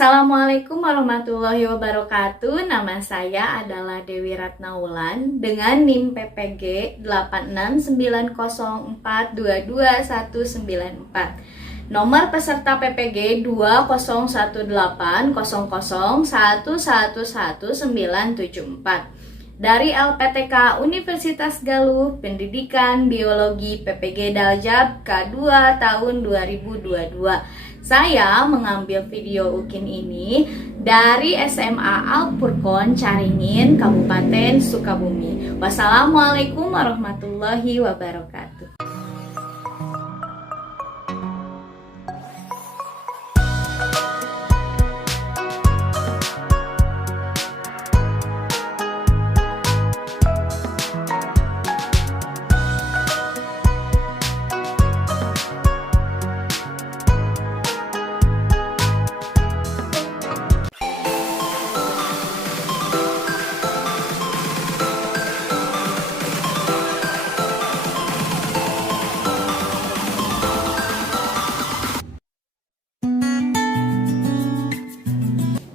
Assalamualaikum warahmatullahi wabarakatuh. Nama saya adalah Dewi Ratnaulan dengan NIM PPG 8690422194. Nomor peserta PPG 201800111974 dari LPTK Universitas Galuh, Pendidikan Biologi PPG Daljab K2 tahun 2022. Saya mengambil video UKIN ini dari SMA Al Furqon Caringin, Kabupaten Sukabumi. Wassalamualaikum warahmatullahi wabarakatuh.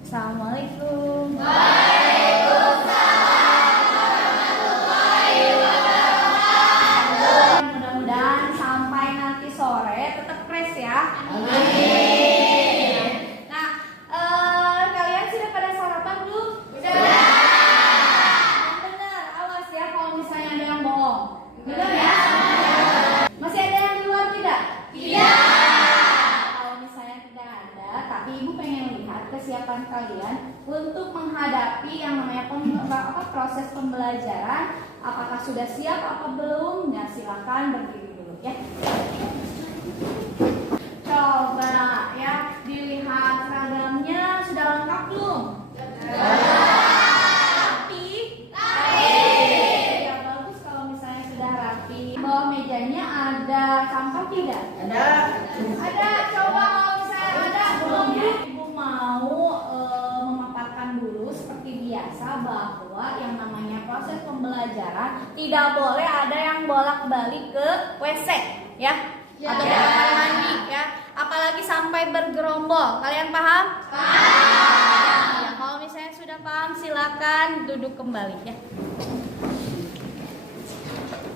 Assalamualaikum. Mudah-mudahan sampai nanti sore tetap fresh ya. Nah, kalian sudah pada sarapan belum? Benar, awas ya kalau misalnya ada yang bohong. Benar ya? Masih ada yang di luar tidak? Kalau misalnya tidak ada, tapi ibu pengen lihat kesiapan kalian untuk menghadapi yang namanya proses pembelajaran. Apakah sudah siap apa belum? Ya silakan berdiri dulu ya. Coba ya dilihat seragamnya sudah lengkap belum? Rapi? Ya bagus kalau misalnya sudah rapi. Bawah mejanya ada sampah tidak? Ada. Coba kalau misalnya ada belum ya? Ibu mau memaparkan dulu seperti biasa bahwa yang namanya proses pembelajaran tidak boleh ada yang bolak-balik ke WC ya, atau ke kamar mandi ya, apalagi sampai bergerombol. Kalian paham? Paham. Ya, kalau misalnya sudah paham silakan duduk kembali ya.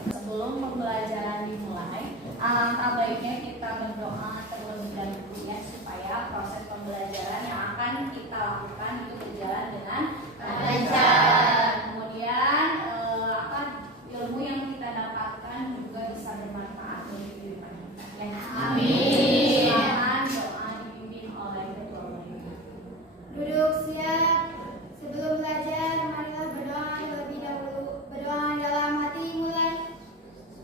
Sebelum pembelajaran dimulai, alangkah baiknya kita berdoa terlebih dahulu ya, supaya proses pembelajaran yang akan kita lakukan itu berjalan dengan lancar. Kemudian ilmu yang kita dapatkan juga bisa bermanfaat untuk kehidupan kita. Ya. Amin. Silakan doa dipimpin oleh ketua murid. Duduk siap. Sebelum belajar, marilah berdoa terlebih dahulu. Berdoa dalam hati mulai.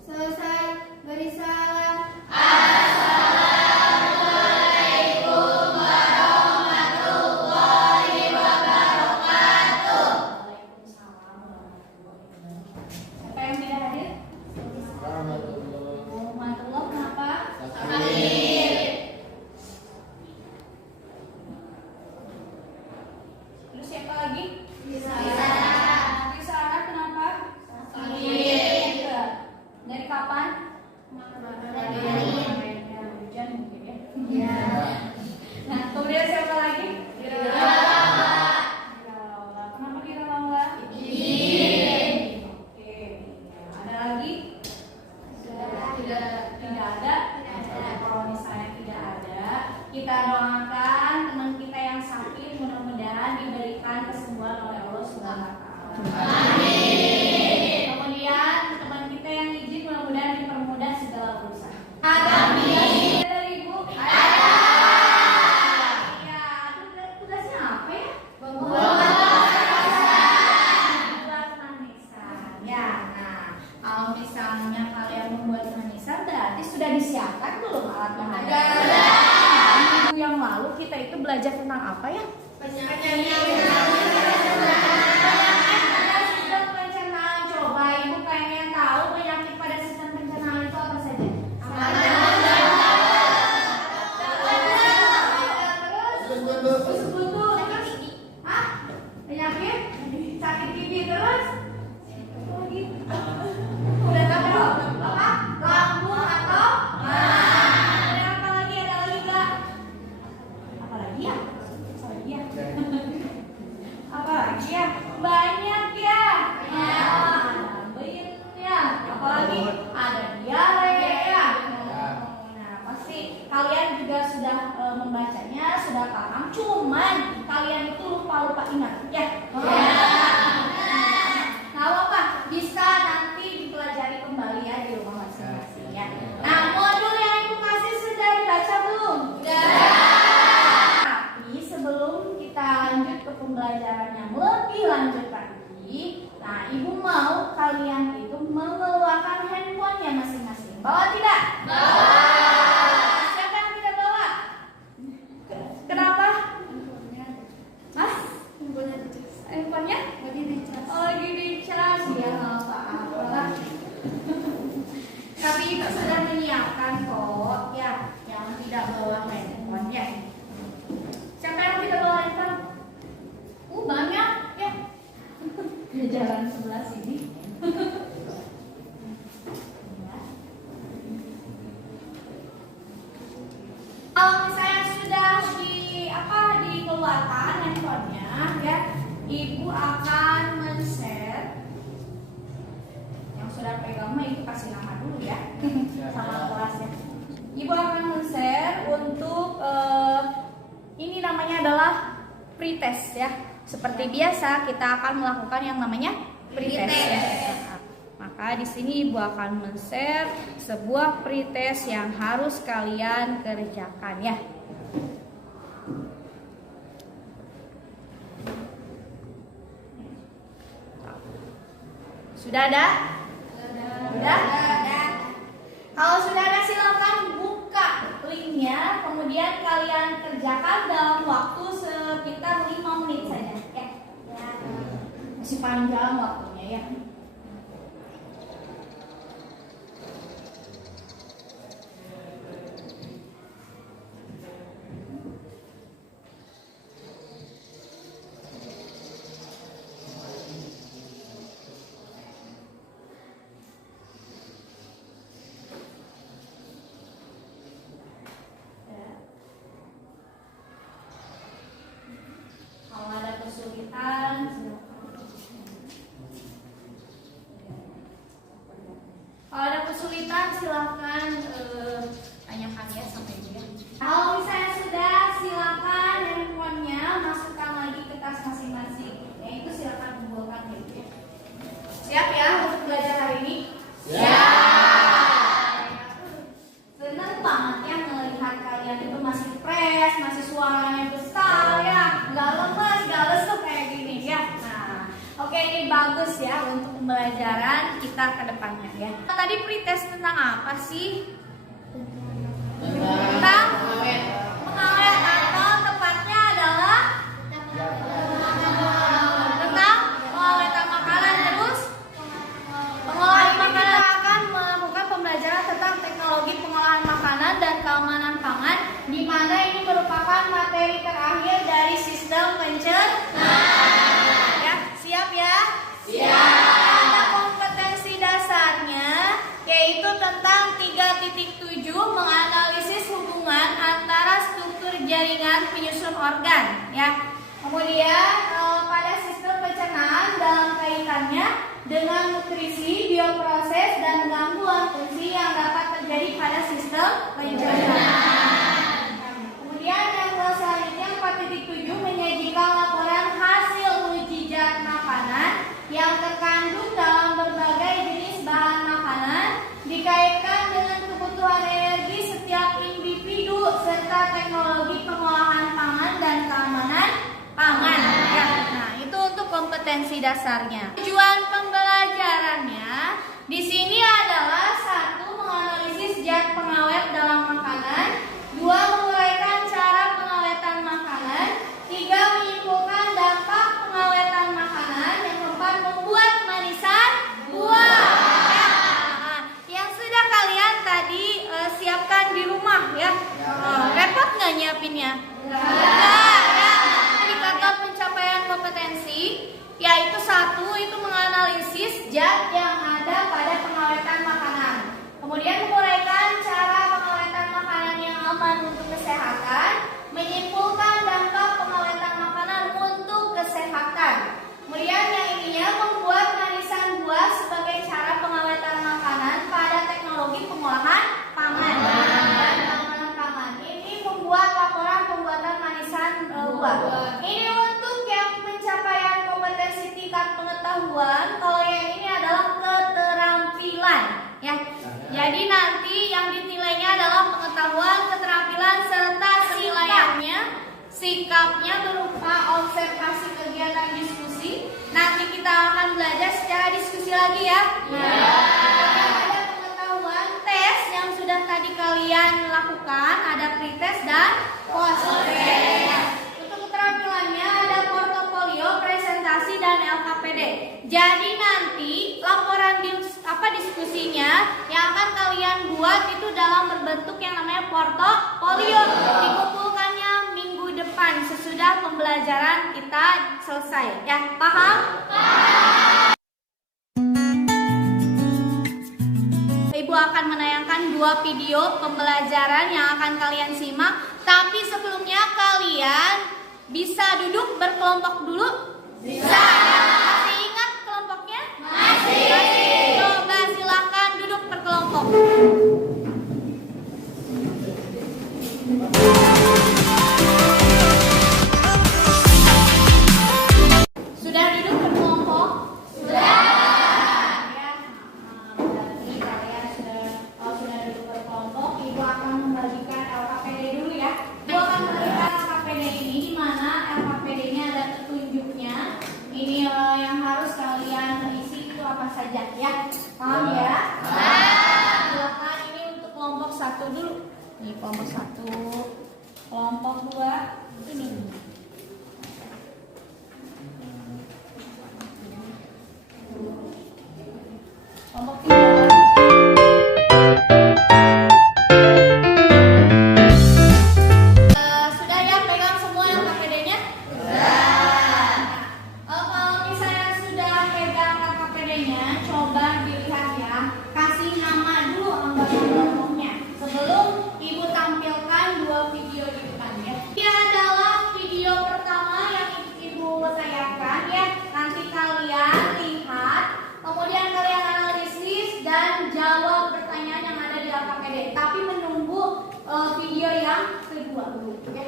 Selesai beri salam. Assalamualaikum warahmatullahi wabarakatuh. Waalaikumsalam warahmatullahi wabarakatuh. Siapa yang tidak hadir? Warahmatullahi kenapa? Terus siapa lagi? Bisa kenapa? Dari kapan? Hujan mungkin ya. Nah, kemudian siapa lagi? Kenapa Diralaula? Oke. Ada lagi? Tidak ada. Kalau misalnya tidak ada, kita doakan teman kita yang sakit mudah-mudahan diberikan kesembuhan oleh Allah Subhanahu wa taala. Kemudian teman kita yang izin mudah-mudahan dipermudah segala urusan. Amin. Dari Ibu? Ada. Ya, tugasnya apa ya? Membuat manisan. Ya, nah, kalau misalnya kalian membuat manisan berarti sudah disiapkan belum alatnya? Ada. Minggu yang lalu kita itu belajar tentang apa ya? Sistem pencernaan. Coba Ibu pengen tahu penyakit pada sistem pencernaan itu apa saja? Terus kutu. Hah? Penyakit? Sakit gigi terus? Oh gitu. Udah tahu belum? Apa? Lambung atau? Ada apa lagi? Ada lagi nggak? Apa lagi ya? Sorry. cuman kalian itu lupa ingat ya. Nggak apa-apa, bisa nanti dipelajari kembali ya di rumah masing-masing ya. Nah, modul yang Ibu kasih sudah dibaca belum? Tapi sebelum kita lanjut ke pembelajaran yang lebih lanjut lagi, nah Ibu mau kalian itu mengeluarkan handphonenya masing-masing. Bawa tidak? Siapa yang tidak bawa? Kenapa? Mas? Handphonenya? Lagi dicas ya, nggak apa-apa. Tapi Ibu sudah menyiapkan kok ya, yang tidak bawa handphone ya. Siapa yang tidak bawa handphone? Banyak ya. Di jalan sebelah sini. Kalau misalnya sudah dikeluarkan handphonenya ya, Ibu akan men-share. Yang sudah pegang mah Ibu kasih nama dulu ya, sama kelasnya. Ibu akan men-share untuk ini namanya adalah pretest ya. Seperti biasa kita akan melakukan yang namanya pretest ya. Maka di sini Ibu akan men-share sebuah pretest yang harus kalian kerjakan ya. Sudah ada? Sudah? Kalau sudah ada silakan buka linknya, kemudian kalian kerjakan dalam waktu sekitar 5 menit saja ya. Masih panjang waktunya ya. Kalau ada kesulitan, silahkan tanyakan ya sama Ibu ya. Kalau misalnya sudah, silakan handphonenya masukkan lagi ke tas masing-masing. Ya itu silakan kumpulkan ya Ibu ya. Siap ya untuk belajar hari ini? Senang banget ya melihat kalian itu masih fresh, masih suaranya besar ya, nggak lemes, nggak lesu kayak gini ya. Nah, oke, ini bagus ya untuk pembelajaran kita ke depannya ya. Tadi pretest tentang apa sih? Tentang pengawet atau tepatnya adalah tentang pengawetan makanan. Terus pengolahan makanan. Kita akan melakukan pembelajaran tentang teknologi pengolahan makanan dan keamanan pangan, di mana ini merupakan materi terakhir dari sistem pencernaan. Ya, siap ya? Siap. Ada kompetensi dasarnya, yaitu tentang 3.7 menganalisis hubungan antara struktur jaringan penyusun organ. Ya. Kemudian pada sistem pencernaan dalam kaitannya dengan nutrisi, bioproses, dan gangguan fungsi yang dapat terjadi pada sistem pencernaan. Kemudian yang selanjutnya 4.7 menyajikan laporan hasil uji zat makanan yang terkandung dalam berbagai jenis bahan makanan dikaitkan dengan kebutuhan energi setiap individu serta teknologi pengolahan pangan dan keamanan pangan. Ya, nah itu untuk kompetensi dasarnya. Tujuan pembelajarannya di sini adalah 1. Menganalisis zat pengawet dalam makanan, 2. Menguraikan cara pengawetan makanan, 3. Menyimpulkan dampak pengawetan makanan, yang keempat membuat manisan buah. Ya. Nah, yang sudah kalian tadi siapkan di rumah ya. Repot nggak nyiapinnya? Enggak. Ya. Indikator pencapaian kompetensi yaitu 1. Itu menganalisis zat yang ada pada pengawetan makanan. Kemudian menguraikan cara pengawetan makanan yang aman untuk kesehatan, menyimpulkan dampak pengawetan makanan untuk kesehatan. Kemudian yang ininya membuat manisan buah sebagai cara pengawetan makanan pada teknologi pengolahan pangan dan keamanan pangan. Ini membuat laporan pembuatan manisan lengkapnya berupa observasi kegiatan diskusi. Nanti kita akan belajar secara diskusi lagi ya. Ada pengetahuan tes yang sudah tadi kalian lakukan, ada pretest dan post-test. Untuk keterampilannya ada portofolio, presentasi dan LKPD. Jadi nanti laporan diskusinya yang akan kalian buat itu dalam berbentuk yang namanya portofolio. Dikumpulkannya minggu depan sesudah pembelajaran kita selesai. Ya, paham? Ibu akan menayangkan 2 video pembelajaran yang akan kalian simak. Tapi sebelumnya kalian bisa duduk berkelompok dulu? Bisa. Masih ingat kelompoknya? Masih. Coba silakan duduk berkelompok. Sudah duduk berkelompok? Sudah. Ya, berarti kalian sudah duduk berkelompok. Ibu akan membagikan LKPD dulu ya. Ibu akan memberikan LKPD ini, di mana LKPD-nya ada petunjuknya. Ini yang harus kalian isi itu apa saja ya? Paham ya? Silakan, ini untuk kelompok 1 dulu. Ini kelompok 1, kelompok 2 ini. Kelompok 3. Sudah ya pegang semua LKPD-nya? Sudah. Kalau misalnya sudah pegang LKPD-nya, coba dilihat ya. Kasih nama dulu anggota kelompoknya sebelum ibu tampilkan 2 video di depannya. Ini adalah video pertama yang ibu tayangkan ya. Nanti kalian lihat, kemudian kalian analisis dan jawab pertanyaan yang ada di LKPD. Tapi menunggu video yang kedua dulu ya.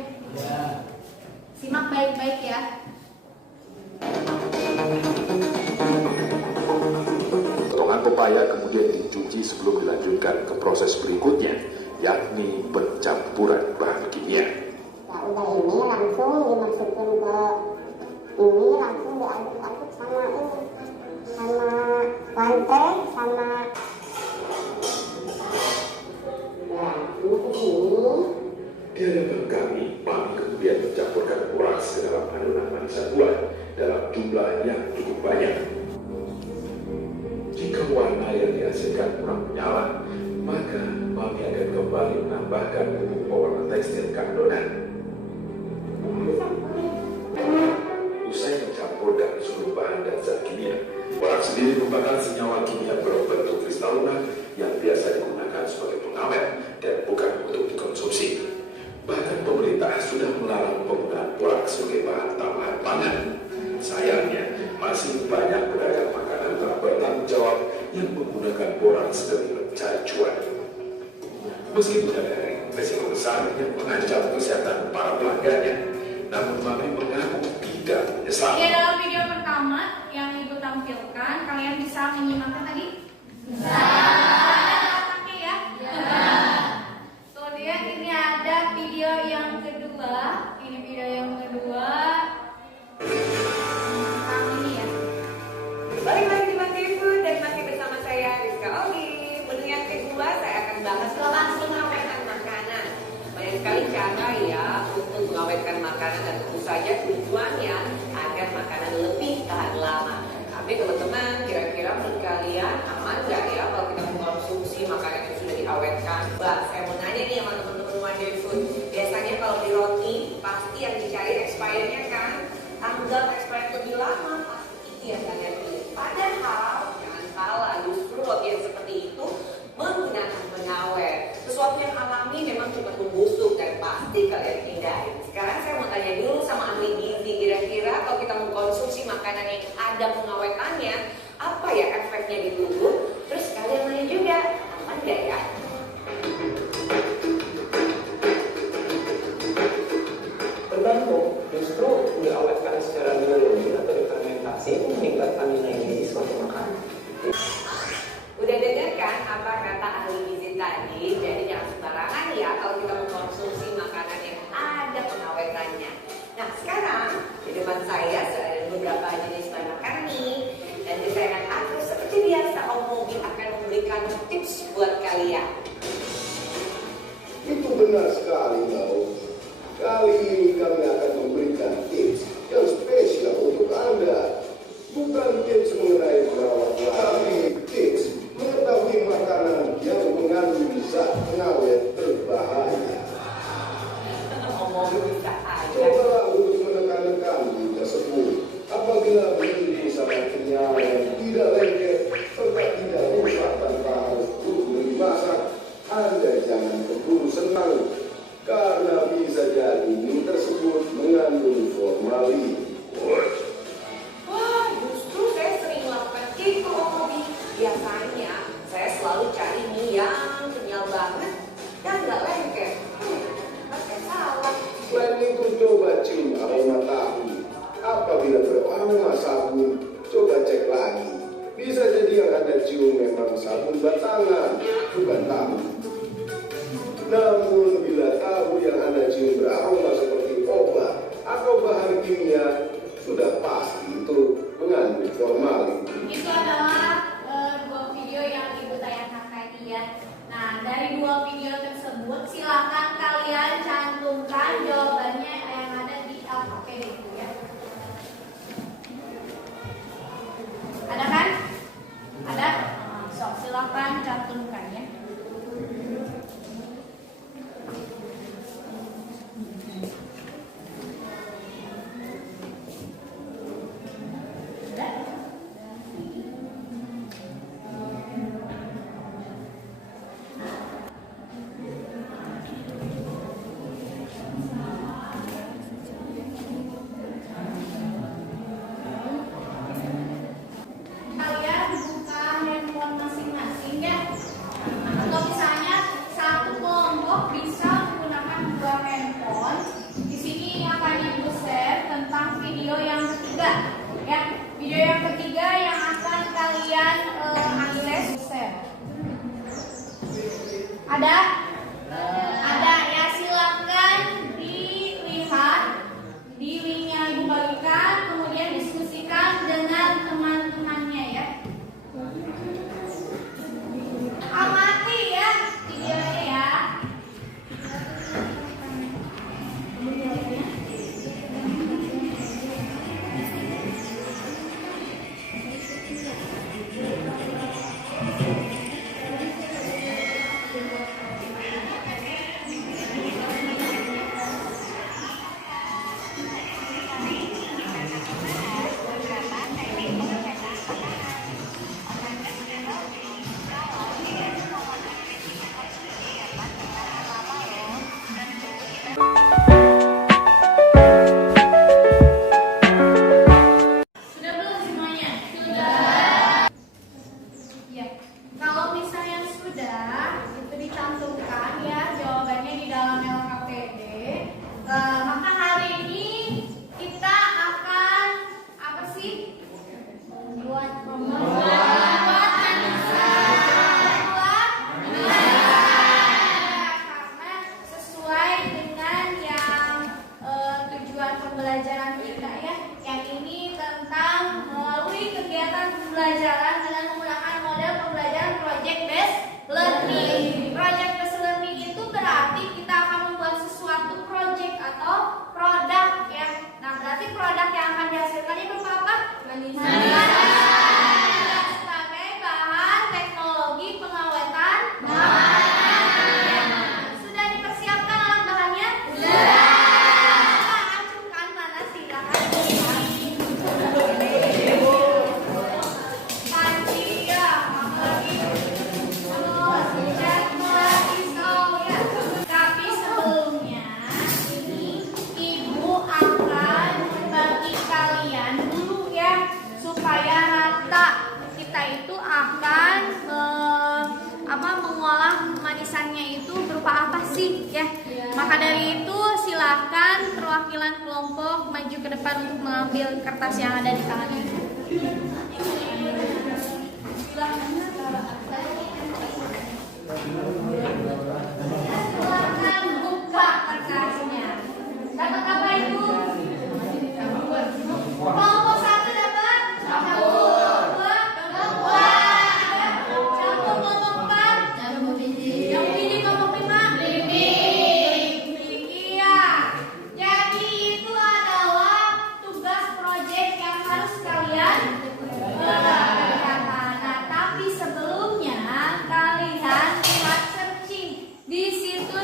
Simak baik-baik ya. Potongan pepaya kemudian dicuci sebelum dilanjutkan ke proses berikutnya, yakni pencampuran bahan kimia. Ya udah, ini langsung dimasukin ke ini, langsung diaduk-aduk sama ini, sama lantai, sama ya ini ke sini. Di hadapan kami kemudian mencampurkan borax ke dalam adonan manisan buah dalam jumlah yang cukup banyak. Jika warna yang dihasilkan kurang menyala, maka Mami akan kembali menambahkan bubuk pewarna tekstil ke adonan. Usai mencampurkan seluruh bahan dan zat kimia, borax sendiri merupakan senyawa kimia berbentuk kristal lunak yang biasa digunakan sebagai pengawet dan bukan untuk dikonsumsi. Bahkan pemerintah sudah melarang penggunaan borax sebagai bahan tambahan pangan. Sayangnya, masih banyak pedagang makanan tak bertanggung jawab yang menggunakan borax demi mencari cuan. Meskipun ada risiko besar yang mengancam kesehatan para pelanggannya, namun Mami mengaku tidak menyesal. Ya, dalam video pertama yang ibu tampilkan, kalian bisa menyimakkan tadi? Bisa. Ya? Kemudian ini ada video yang kedua. Ini video yang kedua. Ini ya. Balik lagi di Mati Food dan masih bersama saya Rizka Oli. Menu yang kedua saya akan bahas tentang pengawetkan makanan. Banyak sekali cara ya untuk mengawetkan makanan dan tentu saja tujuannya agar makanan lebih tahan lama. Tapi teman-teman, kira-kira menurut kalian aman nggak ya kalau kita mengkonsumsi makanan yang sudah diawetkan? Saya mau nanya nih sama teman-teman Mati Food. Biasanya kalau di roti pasti yang dicari expirednya kan tanggal expired lebih lama, pasti itu yang kalian pilih. Padahal jangan salah, justru roti yang seperti itu menggunakan pengawet. Sesuatu yang alami memang cepat membusuk dan pasti kalian hindari. Sekarang saya mau tanya dulu sama ahli gizi, kira-kira kalau kita mengkonsumsi makanan yang ada pengawetannya, apa ya efeknya di tubuh? Terus kalian nanya juga, aman nggak ya? Tergantung, justru diawetkan secara biologi atau difermentasi itu meningkatkan nilai gizi suatu makanan. Udah dengar kan apa kata ahli gizi tadi? Jadi jangan sembarangan ya kalau kita mengkonsumsi makanan yang ada pengawetannya. Nah, benar sekali kau. Kali ini kami akan memberikan tips yang spesial untuk Anda. Bukan tips mengenai merawat wajah, tapi tips mengetahui makanan yang mengandung zat pengawet berbahaya. Ngomong bisa aja. Cobalah untuk menekan-nekan tersebut. Apabila berdiri sangat kenyal dan tidak lengket serta tidak rusak tanpa harus buru-buru dimasak, Anda jangan keburu senang karena bisa jadi mie tersebut mengandung formalin. Wah, justru saya sering melakukan itu, Om Robi. Biasanya saya selalu cari mie yang kenyal banget dan nggak lengket. Pasti salah. Selain itu, coba cium aroma tahu. Apabila beraroma sabun, coba cek lagi. Bisa jadi yang Anda cium memang sabun batangan, bukan tahu. Namun bila tahu yang Anda cium beraroma seperti obat atau bahan kimia, sudah pasti itu mengandung formalin. Itu adalah dua video yang Ibu tayangkan tadi ya. Nah, dari dua video tersebut silakan kalian cantumkan jawabannya yang ada di LKPD itu ya. Ada kan? Ada? So, silakan cantumkan ya. Kalian buka handphone masing-masing ya. Atau misalnya satu kelompok bisa menggunakan dua handphone. Di sini akan Ibu share tentang video yang ketiga ya. Video yang ketiga yang akan kalian akses share. Ada? Ada ya, silakan dilihat di linknya Ibu bagikan, kemudian diskusikan dengan teman-temannya ya. Amati ya videonya ya. Sudah belum semuanya? Sudah. Ya, kalau misalnya sudah, itu dicantumkan ya jawabannya di dalam LKPD. Maka hari ini kita akan apa sih? Membuat karena sesuai dengan yang tujuan pembelajaran kita ya. Yang ini tentang melalui kegiatan pembelajaran dengan menggunakan model pembelajaran project based learning. Project based learning itu berarti kita akan membuat sesuatu project atau produk ya. Nah, berarti produk yang akan dihasilkan itu berupa apa? Sebagai bahan teknologi pengawetan makanan. Sudah dipersiapkan alat bahannya? Sudah. Acukan mana silakan. Panci ya, apalagi cat pisau ya. Tapi sebelumnya ini Ibu akan bagi kalian dulu ya supaya rata. Kita itu akan mengolah manisannya itu berupa apa sih ya. Maka dari itu silakan perwakilan kelompok maju ke depan untuk mengambil kertas yang ada di tangannya. Silakan buka kertasnya. Dapat apa itu? Kelompok satu dapat? Campur. Dua? Campur. Kelompok empat? Yang biji. Kelompok lima? Biji.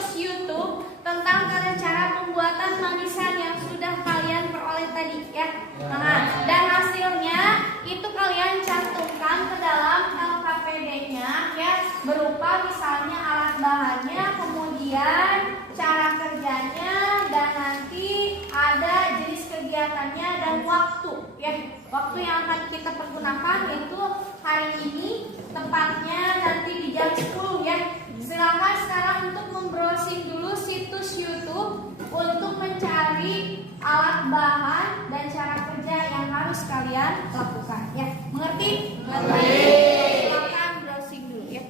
situs YouTube tentang cara pembuatan manisan yang sudah kalian peroleh tadi ya. Nah, dan hasilnya itu kalian cantumkan ke dalam LKPD-nya ya, berupa misalnya alat bahannya, kemudian cara kerjanya, dan nanti ada jenis kegiatannya dan waktu ya. Waktu yang akan kita pergunakan itu hari ini, tepatnya nanti di jam 10 ya. Silakan sekarang untuk membrowsing dulu situs YouTube untuk mencari alat bahan dan cara kerja yang harus kalian lakukan ya. Mengerti? Mengerti. Silakan browsing dulu ya.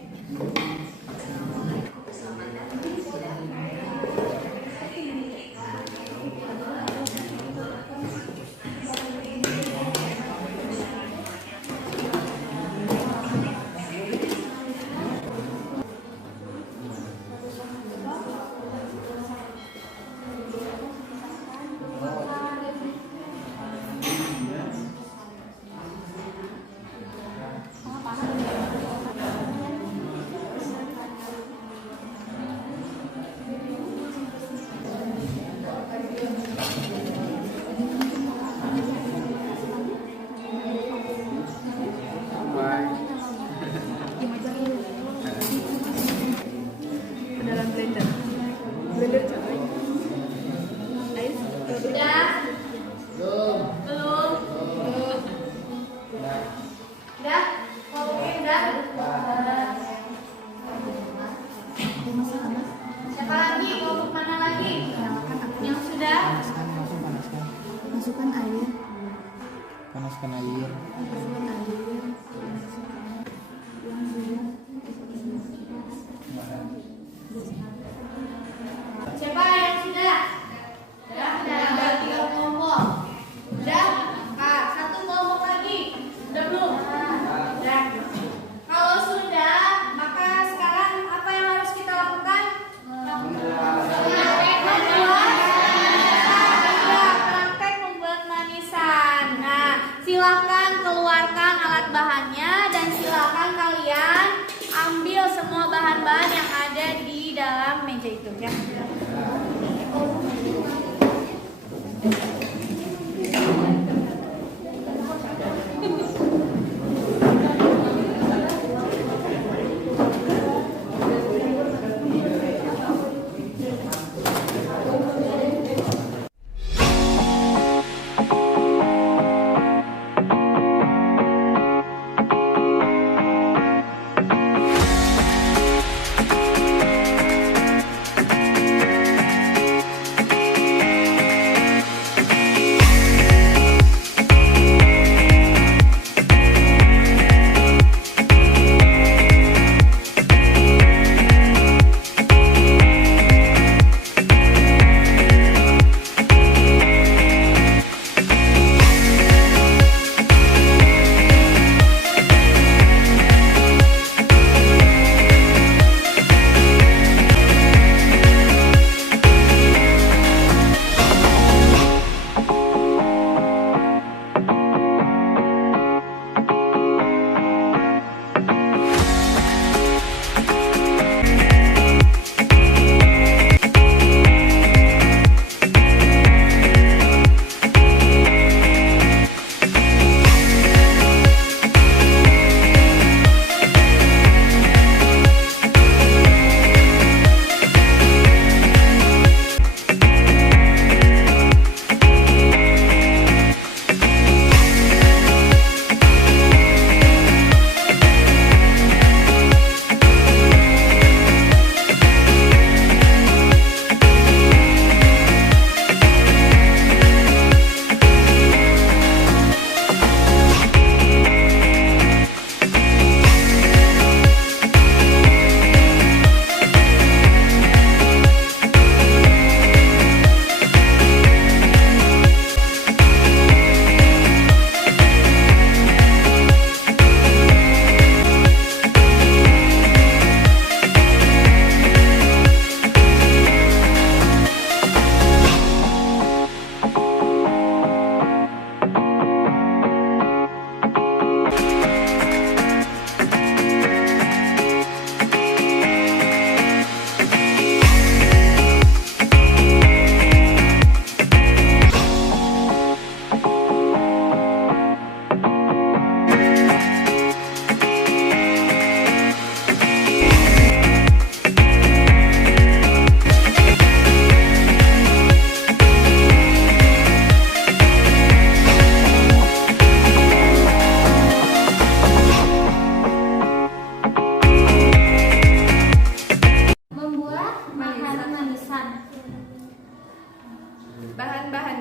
Siapa lagi? Kelompok mana lagi? Yang sudah? Masukkan air. Panaskan air. Masukkan air. Siapa yang sudah? Sudah. Tiga kelompok. Sudah? Nah, satu kelompok lagi. Sudah belum? Sudah. Kalau sudah, maka sekarang apa yang harus kita lakukan? Praktek membuat manisan. Nah, silakan keluarkan alat bahannya dan silakan kalian ambil semua bahan-bahan yang ada di dalam meja itu ya.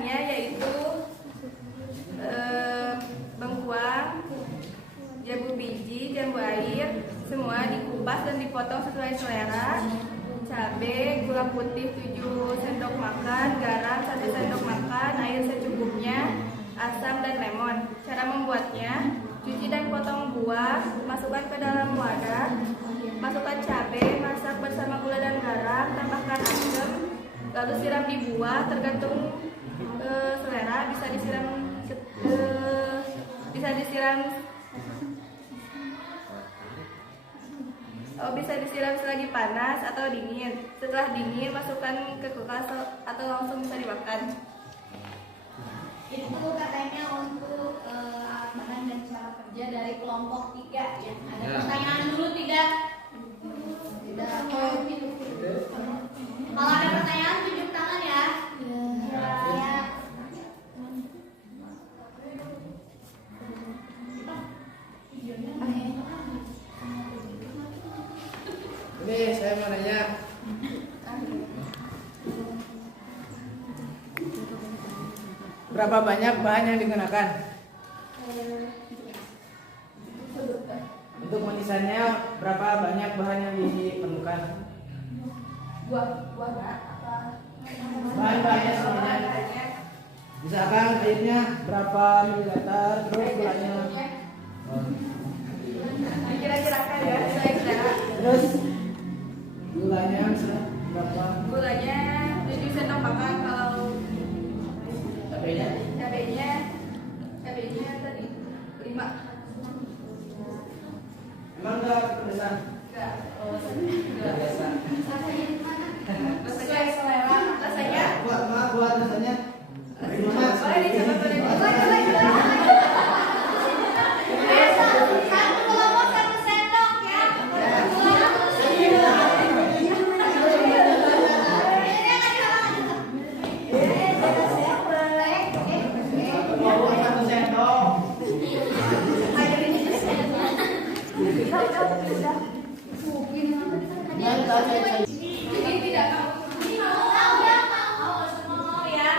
bahan-bahannya yaitu bengkuang, jambu biji, jambu air, semua dikupas dan dipotong sesuai selera. Cabai, gula putih 7 sendok makan, garam 1 sendok makan, air secukupnya, asam dan lemon. Cara membuatnya: cuci dan potong buah, masukkan ke dalam wadah, masukkan cabai, masak bersama gula dan garam, tambahkan asam, lalu siram di buah tergantung selera. Bisa disiram selagi panas atau dingin. Setelah dingin, masukkan ke kulkas atau langsung bisa dimakan. Itu katanya untuk alat bahan dan cara kerja dari kelompok 3 ya. Ada pertanyaan dulu tidak? Tidak. Kalau ada pertanyaan tunjuk tangan ya. Ya. Ini saya mau nanya. Berapa banyak bahan yang digunakan? Untuk manisannya berapa banyak bahan yang diperlukan? Bahan-bahannya semuanya. Misalkan airnya berapa mililiter, terus gulanya. Kira-kirakan ya, saya. Terus gulanya berapa? Gulanya 7 sendok makan. Kalau cabenya tadi 5. Emang enggak kepedesan? Enggak. Enggak biasa. Rasanya selera. Rasanya Buat rasanya. Gimana? boleh dicoba, boleh dicoba. Satu kelompok 1 sendok ya. Ini tidak Mau semua mau ya.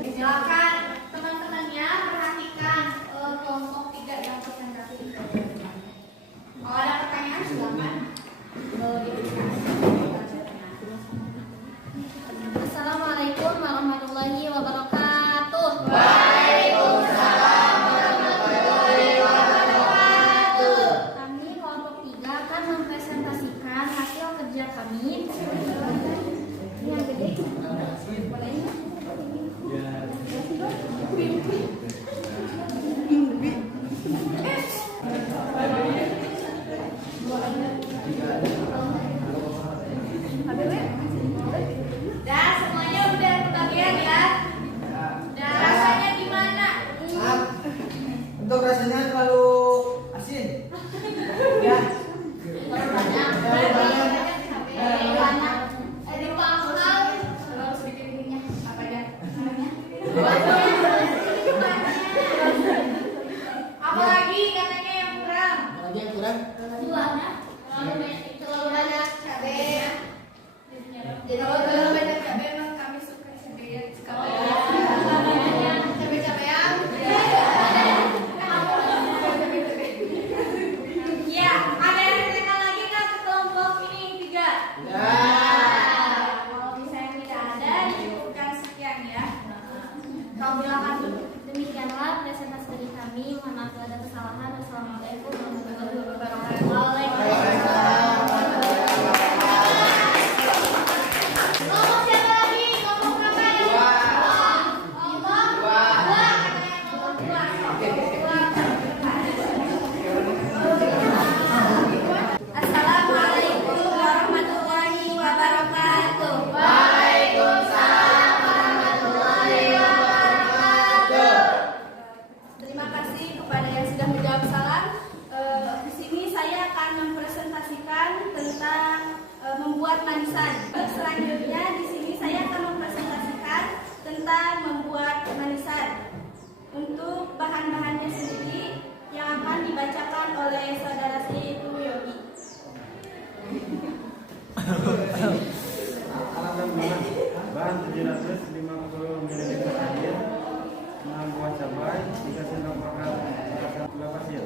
Silakan teman-temannya perhatikan kelompok 3 yang presentasi. Kalau ada pertanyaan silakan diberikan. Assalamualaikum warahmatullahi wabarakatuh. Waalaikumsalam warahmatullahi wabarakatuh. Kami kelompok 3 akan mempresentasikan hasil kerja kami. Yang gede. Boleh? Dan semuanya udah kebagian ya. Dan rasanya gimana? Untuk rasanya terlalu asin. Ya. Apalagi katanya yang kurang? Lagi yang kurang? Terlalu banyak cabai. Kalau banyak cabai emang kami suka cabai. Cabai-cabean. Ya, ada yang ditanyakan lagi nggak ke kelompok ini 3? Ya. Kalau misalnya tidak ada, dicukupkan sekian ya. Kau bilang demikianlah presentasi dari kami. Mohon maaf kalau ada kesalahan. Wassalamualaikum warahmatullahi wabarakatuh. Kelompok siapa lagi? Kelompok berapa ya? Kelompok 2. Katanya kelompok 2. Assalamualaikum warahmatullahi wabarakatuh. Waalaikumsalam warahmatullahi wabarakatuh. Terima kasih kepada yang sudah menjawab salam. Di sini saya akan mempresentasikan tentang membuat manisan. Selanjutnya di sini saya akan mempresentasikan tentang membuat manisan. Untuk bahan-bahannya sendiri yang akan dibacakan oleh saudara saya itu Yogi. Bahan 750 ml 6 buah cabai, 3 sendok makan gula pasir.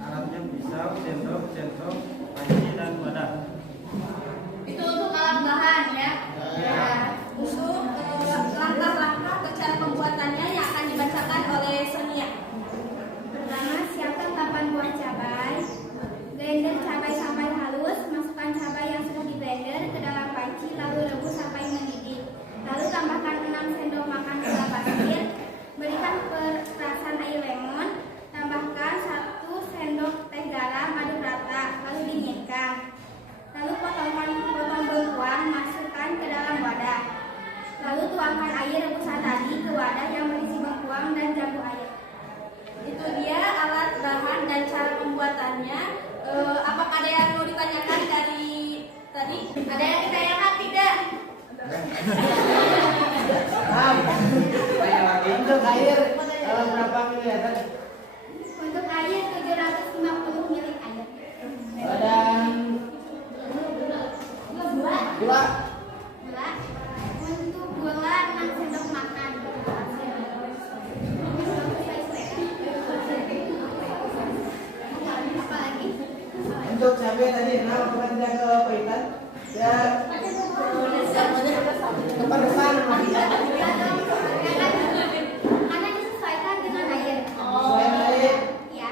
Alatnya pisau, sendok, centong, panci, dan wadah. Itu untuk alat bahan ya. Ya. Untuk langkah-langkah atau cara pembuatannya yang akan dibacakan oleh Sonia. Pertama, siapkan 8 buah cabai. Blender cabai sampai halus, masukkan cabai yang sudah di blender ke dalam panci, lalu rebus sampai mendidih. Lalu tambahkan 6 sendok makan gula pasir, berikan perasan air lemon, tambahkan 1 sendok teh garam, aduk rata, lalu dinginkan. Lalu potong bengkuang, masukkan ke dalam wadah. Lalu tuangkan air rebusan tadi ke wadah yang berisi bengkuang dan jambu air. Itu dia alat bahan dan cara pembuatannya. Apakah ada yang mau ditanyakan dari tadi? Ada yang ditanyakan tidak? Untuk air berapa mililiter? Untuk air 750 ml air. Dan dua. Untuk gula 6 sendok makan. Apa lagi? Untuk cabai tadi, bukan tidak kepahitan. Ya, depan-depan. Karena disesuaikan dengan air. Selain air, Ya.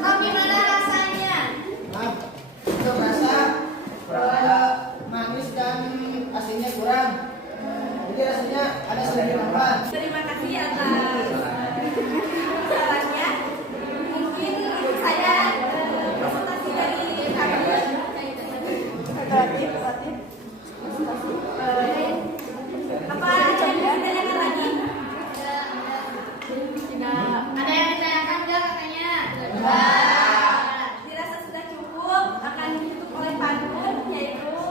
Bagaimana rasanya? untuk rasa manis dan asinnya kurang. Jadi rasanya ada sedikit tambahan. Terima kasih atas sarannya. Mungkin itu saja presentasi dari kami. Apa ada yang ditanyakan lagi? Tidak. Ada yang ditanyakan enggak katanya? Dirasa sudah cukup, akan ditutup oleh pantun yaitu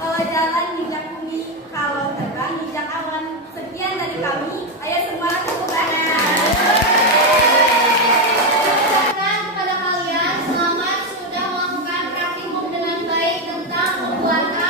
kalau jalan nginjak bumi, kalau terbang nginjak awan. Sekian dari kami. Ayo semua tepuk tangan. Ucapkan kepada kalian selamat sudah melakukan praktikum dengan baik tentang pembuatan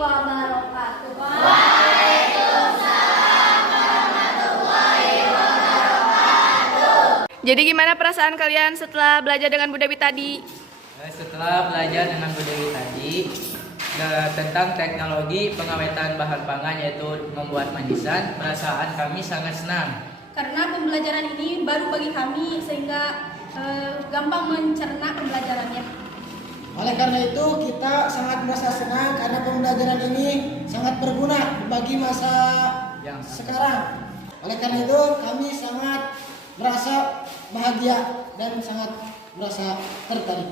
wabarakatuh. Jadi gimana perasaan kalian setelah belajar dengan Bu Dewi tadi? Setelah belajar dengan Bu Dewi tadi tentang teknologi pengawetan bahan pangan yaitu membuat manisan, perasaan kami sangat senang. Karena pembelajaran ini baru bagi kami sehingga gampang mencerna pembelajarannya. Oleh karena itu kita sangat merasa senang karena pembelajaran ini sangat berguna bagi masa yang sekarang. Oleh karena itu kami sangat merasa bahagia dan sangat merasa tertarik.